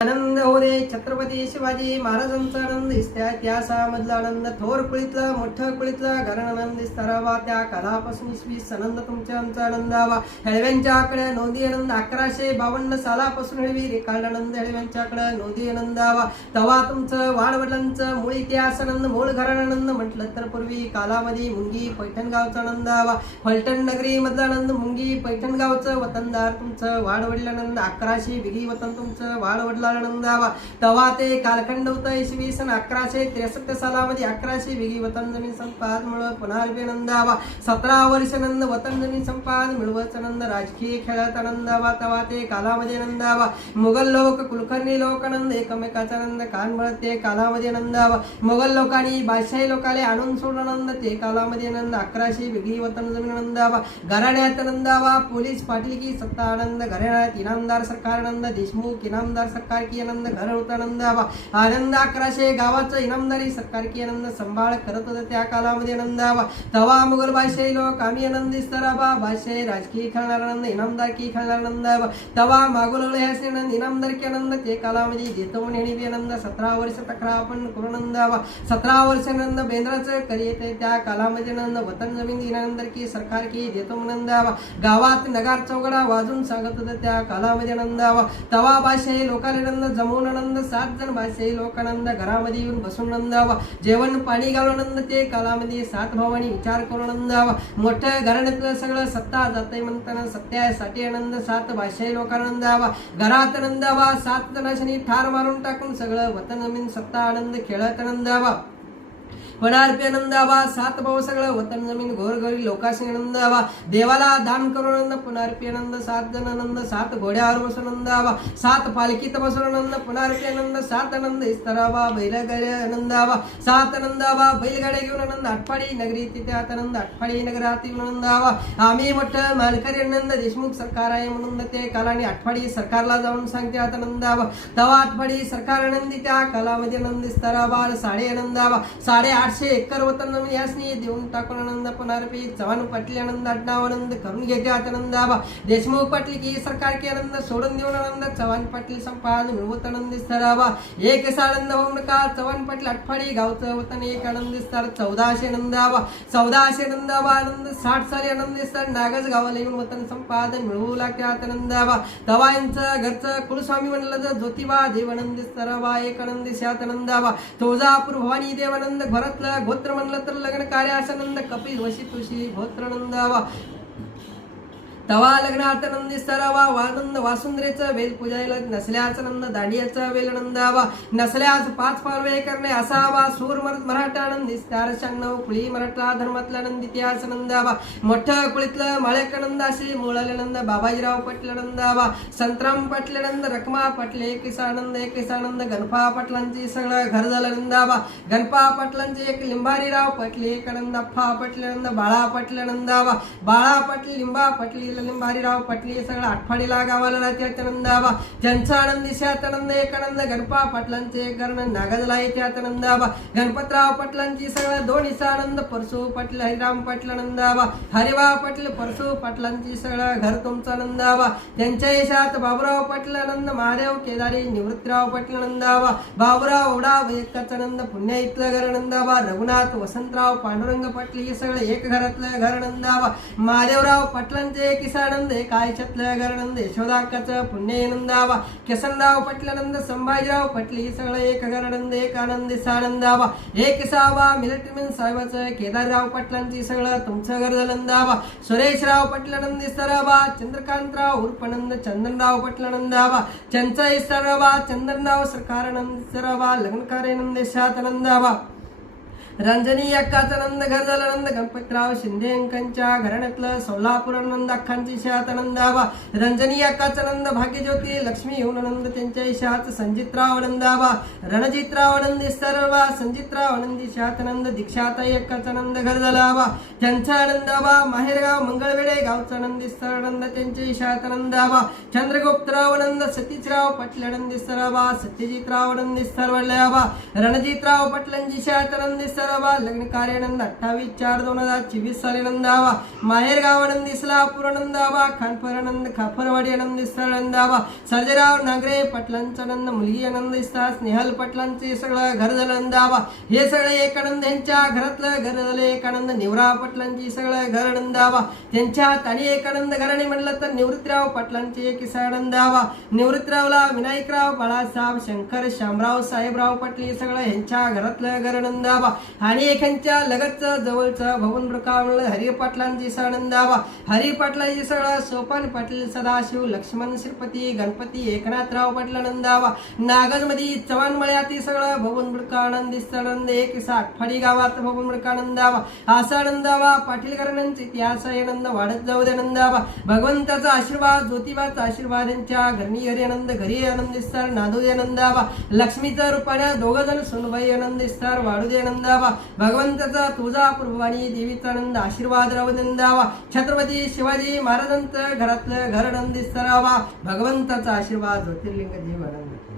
आनंद हो दे छत्रपती शिवाजी महाराजांचा आनंद दिसत्या. इतिहासामधला आनंद थोर कुळीतला मोठं कुळीतला घरण आनंद दिसतारावा त्या कालापासून इसवी सनंद तुमच्या आमचा आनंदावा हेळव्यांच्या आकडे नोंदी आनंद अकराशे बावन्न सालापासून हेळवी. रेखाड आनंद हेळव्यांच्याकडे नोंदी आनंदावा तवा तुमचं वाडवडिलांचं मूळ इतिहास आनंद मूळ घरण आनंद म्हटलं तर पूर्वी कालामध्ये मुंगी पैठण गावचा आनंदावा फलटण नगरी मधला आनंद मुंगी पैठण गावचं वतनदार तुमचं वाडवडील आनंद अकराशे बिगी वतन तुमचं वाडवडलं आनंदावा तवा ते कालखंड होता इसवी सन अकराशे त्रेसष्ट सालामध्ये अकराशे बिगी वतन जमीन संपाद मिळव पुन्हा सतरा वर्ष नंद वतन जमीन संपाद मिळवत नंद राजकीय खेळात आनंदावा. तवा ते कालामध्ये नंदावा मुघल लोक कुलकर्णी लोक आनंद एकमेकाचा नंद कान ते कालामध्ये नंदावा मुघल लोकांनी बादशाही लोकाले आणून सोडून आनंद ते कालामध्ये आनंद अकराशे वेगळी वतन जमीन नंदावा घराण्यात नंदावा पोलीस पाटलिकी सत्ता आनंद घराण्यात इनामदार सरकार आनंद देशमुख इनामदार सरकार की आनंद घर होता आनंदावा आनंद अकराशे गावाचं इनामदारी सरकार की आनंद संभाळ करत होतं त्या कालामध्ये आनंद आनंदावा तवा मुघल भाषे लोक आम्ही आनंदी स्तराबा भाषे राजकीय खेळणार आनंद इनामदार की खेळणार आनंद आनंदावा तवा मागोल लागले आनंद इनामदार की आनंद. ते कालामध्ये देतो नेहमी आनंद. सतरा वर्ष तक्रार आपण करून आनंदावा सतरा वर्ष आनंद बेंद्राचं करी येते त्या कालामध्ये आनंद. वतन जमीन दिनानंतर की सरकार की देतो आनंद आनंदावा गावात नगार चौघडा वाजून सांगत होतं त्या कालामध्ये आनंद आनंदावा तवा भाषे लोकांना आनंद जमवून आनंद सात जण भाषे लोकानंद घरामध्ये येऊन बसून आनंदावा जेवण पाणी घालून आनंद ते कालामध्ये सात भावानी विचार करून आनंदावा मोठ्या घराण्यातलं सगळं सत्ता जाते म्हणताना सत्यासाठी आनंद सात भाषे लोकांनंदावा घरात आनंदावा सात जणाशनी ठार मारून टाकून सगळं वतन जमीन सत्ता आनंद खेळत आनंदावा वडारपी आनंदावा सात भाऊ सगळं वतन जमीन घोरघरी लोकाशी आनंदावा देवाला दान करून आनंद पुनर्पी आनंद सात जण आनंद सात घोड्यावर बसून आनंदावा सात पालखीत बसून आनंद पुनर्पी आनंद सात आनंद इस्तरावा बैलगाडी आनंदावा सात आनंदावा बैलगाड्या घेऊन आनंद आटपाडी नगरी तिथे आनंद आटपाडी नगरात येऊन आनंदावा आम्ही मोठं मालकरी आनंद देशमुख सरकार आहे म्हणून ते कालाने आठवाडी सरकारला जाऊन सांगते आता आनंदावा तवा आठवाडी सरकार आनंदी त्या कालामध्ये आनंद इस्तरावा साडे आनंदावा साडे आठशे एकर वतन जमीन यासनी देऊन टाकून आनंद पुनारपी चव्हाण पाटील आनंद आडनाव आनंद करून घेते आनंद आबा देशमुख पाटील की सरकार की आनंद सोडून देऊन आनंद चव्हाण पाटील संपादन मिळवत आनंद स्तरावा एक आनंद होऊन का चव्हाण पाटील आठफाडी गावचं वतन एक आनंद स्तर चौदाशे आनंद आबा चौदाशे आनंद आबा आनंद साठ साली आनंद स्तर नागज गावाला येऊन वतन संपादन मिळवू लागते आनंद आबा तवायांचं घरचं कुलस्वामी म्हणलं तर ज्योतिबा देव आनंद स्तरावा एक आनंद शात आबा तुळजापूर भवानी देवानंद घरातलं गोत्र म्हणलं तर लग्न कार्य आनंद कपिल वशी तुळशी गोत्रानंदावा तवा लग्नात नंदी स्तरावा वानंद वासुंद्रेचं वेल पूजायला नसल्याच नंद दांडियाचा वेल नंदावा नसल्यास पाच पारवे करणे असावा सूर मर- मराठा आनंदी स्टार शहाण्णव कुळी मराठा धर्मातला नंद इतिहास नंदावा मोठं कुळीतलं माळेक नंदाशी मुळाले नंद बाबाजीराव पाटील नंदावा संतराम पाटले नंद रखमा पाटले किसानंद आनंद एक गणपा पाटलांची सगळं घर झालं नंदावा गणपा पाटलांचे एक लिंबारीराव पाटले एक आनंद अप्पा पाटले नंद बाळा पाटले नंदावा बाळा पाटील लिंबा पाटली लिंबारीराव पाटली हे सगळं आठफाडीला गावाला राहते आनंदावा ज्यांचा आनंद दिशात आनंद एक आनंद गणपा पाटलांचे एक गरण नागजला येते आनंदावा गणपतराव पाटलांची सगळं दोणीचा आनंद परसू पाटील हरिराम पाटील आनंदावा हरिबा पाटील परसू पाटलांची सगळं घर तुमचा आनंदावा त्यांच्या यशात बाबुराव पाटील आनंद महादेव केदारी निवृत्तीराव पाटील आनंदावा बाबुराव ओढा एकच आनंद पुण्या इथलं घर आनंदावा रघुनाथ वसंतराव पांडुरंग पाटील हे सगळं एक घरातलं घर आनंदावा महादेवराव पाटलांचे एक इसा आनंद एक आयुष्यातलं घर आनंद यशोदाकाचं पुण्य आनंदावा केसनराव पाटील संभाजीराव पटली सगळं एक घर एक आनंद सानंदावा एक सावा मिलिटरीमन साहेबाचं केदारराव पाटलांची सगळं तुमचं घर सुरेशराव पाटील सरावा चंद्रकांतराव उर्पनंद चंदनराव पटलनंदावा. चंचा इस्तरावा चंदनराव सरकार सरावा इस्तरावा लग्नकार रंजनी अक्काचा नंद घर झाला नंद गणपतराव शिंदे अंकांच्या घराण्यातलं सोलापूर आनंद अख्खांची शात आनंदावा रंजनी अक्काचा नंद भाग्यज्योती लक्ष्मी येऊन आनंद त्यांच्या शहात संजितराव आनंदावा रणजितराव आनंदी सरवा संजितराव आनंदी शहात आनंद दीक्षाताई अक्काचा नंद घर झालावा त्यांचा आनंदावा माहेरगाव मंगळवेडे गावचा आनंदी स्तर आनंद त्यांचे शात आनंदावा चंद्रगुप्तराव आनंद सतीशराव पटले आनंदी सरावा सत्यजितराव आनंदी सरवळल्यावा रणजितराव पाटलांची शहात आनंदी सर लग्न कार्य आनंद अठ्ठावीस चार दोन हजार चोवीस साली नंदावा माहेर गाव आनंद इस्लापूर आनंदावा खानपर आनंद खापरवाडी आनंद स्थळ आनंदावा सर्जेराव नागरे पटलांचा आनंद मुलगी आनंद दिसता स्नेहल पटलांचे सगळं घर झालं नंदावा हे सगळे एक आनंद यांच्या घरातलं घर झालं एक आनंद निवरा पटलांची सगळं घर नंदावा त्यांच्यात आणि एक आनंद घराने म्हणलं तर निवृत्तराव पटलांचे एक आनंदावा निवृत्तरावला विनायकराव बाळासाहेब शंकर श्यामराव साहेबराव पटले सगळं यांच्या घरातलं घर नंदावा आणि एखाद्या लगतचं जवळचं भवन म्हणलं हरी पाटलांची आनंदावा हरी पाटलांची सगळं सोपान पाटील सदाशिव लक्ष्मण श्रीपती गणपती एकनाथराव पाटील नंदावा नागजमध्ये चव्हाण मळ्याती सगळं भवन बुडका आनंदी आनंद एक साठफाडी गावात भवन बुडका आनंदावा असा आनंदावा पाटील इतिहास आनंद वाढत जाऊ दे नंदावा भगवंताचा आशीर्वाद ज्योतिबाचा आशीर्वाद यांच्या घरणी घरी आनंद घरी आनंद दिसणार नादू दे नंदावा लक्ष्मीचा रूपाने दोघ जण सुनबाई आनंद दिसणार वाढू दे आनंदावा भगवंताचा तुझा प्रभुवाणी देवीचा नंद आशीर्वाद राहू दे छत्रपती शिवाजी महाराजांचं घरातलं घर नंदी सरावा. भगवंताचा आशीर्वाद ज्योतिर्लिंग देव आनंद